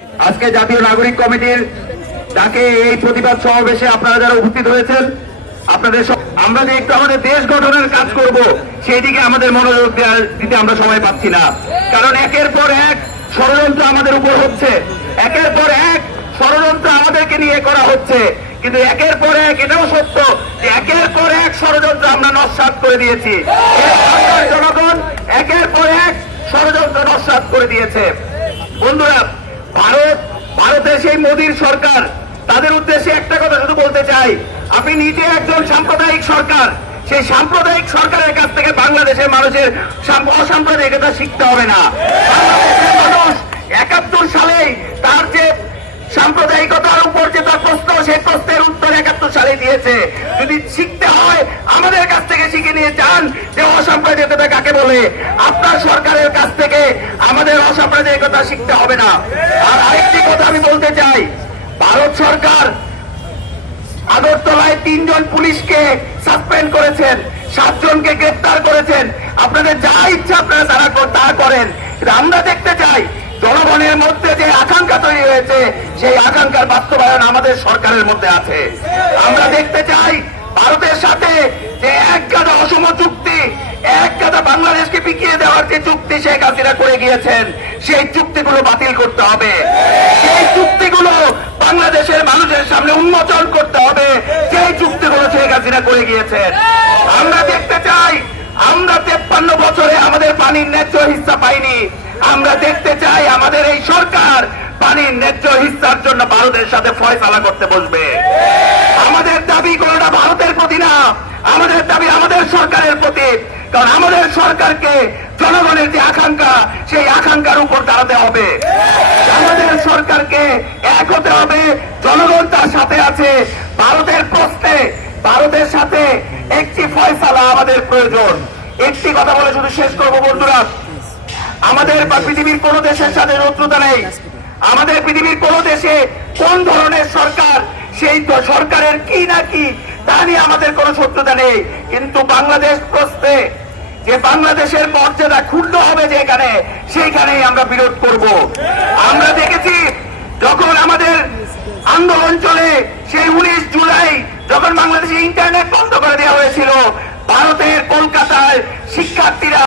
আজকে জাতীয় নাগরিক কমিটির ডাকে এই প্রতিবাদ সমাবেশে আপনারা যারা উপস্থিত হয়েছেন, আপনাদের আমরা যে একটু আমাদের দেশ গঠনের কাজ করব সেই দিকে আমাদের মনোযোগ দেওয়ার- দিতে আমরা সময় পাচ্ছি না। কারণ একের পর এক ষড়যন্ত্র আমাদের উপর হচ্ছে, একের পর এক ষড়যন্ত্র আমাদেরকে নিয়ে করা হচ্ছে, কিন্তু একের পর এক এটাও সত্য যে একের পর এক ষড়যন্ত্র আমরা নস্বাত করে দিয়েছি। জনগণ একের পর এক ষড়যন্ত্র নস্বাত করে দিয়েছে। বন্ধুরা মোদীর সরকার, তাদের উদ্দেশ্যে একটা কথা শুধু বলতে চাই, আপনি নিজে একজন সাম্প্রদায়িক সরকার, সেই সাম্প্রদায়িক সরকারের কাছ থেকে বাংলাদেশের মানুষের অসাম্প্রদায়িকতা শিখতে হবে না। মানুষ একাত্তর সালেই তার যে সাম্প্রদায়িকতার উপর যে তার প্রশ্ন, সেই প্রশ্নের উত্তর একাত্তর সালে দিয়েছে। যদি শিখতে হয়, আমাদের কাছ থেকে শিখে নিয়ে যান যে অসাম্প্রদায়িকতা কাকে বলে। আপনার সরকারের কাছ থেকে আমাদের অসাম্প্রদায়িকতা শিখতে হবে না। আর আরেকটি কথা আমি বলতে চাই সরকার আগরতলায় তিনজন পুলিশকে সাসপেন্ড করেছেন, সাতজনকে গ্রেপ্তার করেছেন। আপনাদের যা ইচ্ছা আপনারা তারা তা করেন। আমরা দেখতে চাই, জনগণের মধ্যে যে আকাঙ্ক্ষা তৈরি হয়েছে, সেই আকাঙ্ক্ষার বাস্তবায়ন আমাদের সরকারের মধ্যে আছে। আমরা দেখতে চাই, ভারতের সাথে যে এক গাদা অসম চুক্তি, এক গাদা বাংলাদেশকে পিকিয়ে দেওয়ার যে চুক্তি শেখ হাসিনা করে গিয়েছেন, সেই চুক্তিগুলো বাতিল করতে হবে। সেই মানুষের সামনে উন্মোচন করতে হবে। সেই চুক্তিগুলো শেখ হাসিনা করে গিয়েছেন, আমরা দেখতে চাই, আমরা তেপ্পান্ন বছরে আমাদের পানির ন্যায্য হিস্সা পাইনি। আমরা দেখতে চাই আমাদের এই সরকার পানির ন্যায্য হিস্সার জন্য ভারতের সাথে ফয়সালা করতে বসবে। আমাদের দাবি কোনটা ভারতের প্রতি না, আমাদের দাবি আমাদের সরকারের প্রতি। কারণ আমাদের সরকারকে জনগণের যে আকাঙ্ক্ষা, সেই আকাঙ্ক্ষার উপর দাঁড়াতে হবে। আমাদের সরকারকে এক হতে হবে জনগণ সাথে আছে ভারতের প্রশ্নে, ভারতের সাথে একটি ফয়সালা আমাদের প্রয়োজন। একটি কথা বলে শুধু শেষ করব বন্ধুরা। আমাদের বা পৃথিবীর কোন দেশের সাথে শত্রুতা নেই। আমাদের পৃথিবীর কোন দেশে কোন ধরনের সরকার, সেই সরকারের কি না কি, তা নিয়ে আমাদের কোনো শত্রুতা নেই। কিন্তু বাংলাদেশ প্রশ্নে যে বাংলাদেশের মর্যাদা ক্ষুণ্ণ হবে যেখানে, সেইখানেই আমরা বিরোধ করব। আমরা দেখেছি যখন আমাদের আন্দোলন চলে সেই উনিশ জুলাই যখন বাংলাদেশে ইন্টারনেট বন্ধ করে দেওয়া হয়েছিল ভারতের কলকাতায় শিক্ষার্থীরা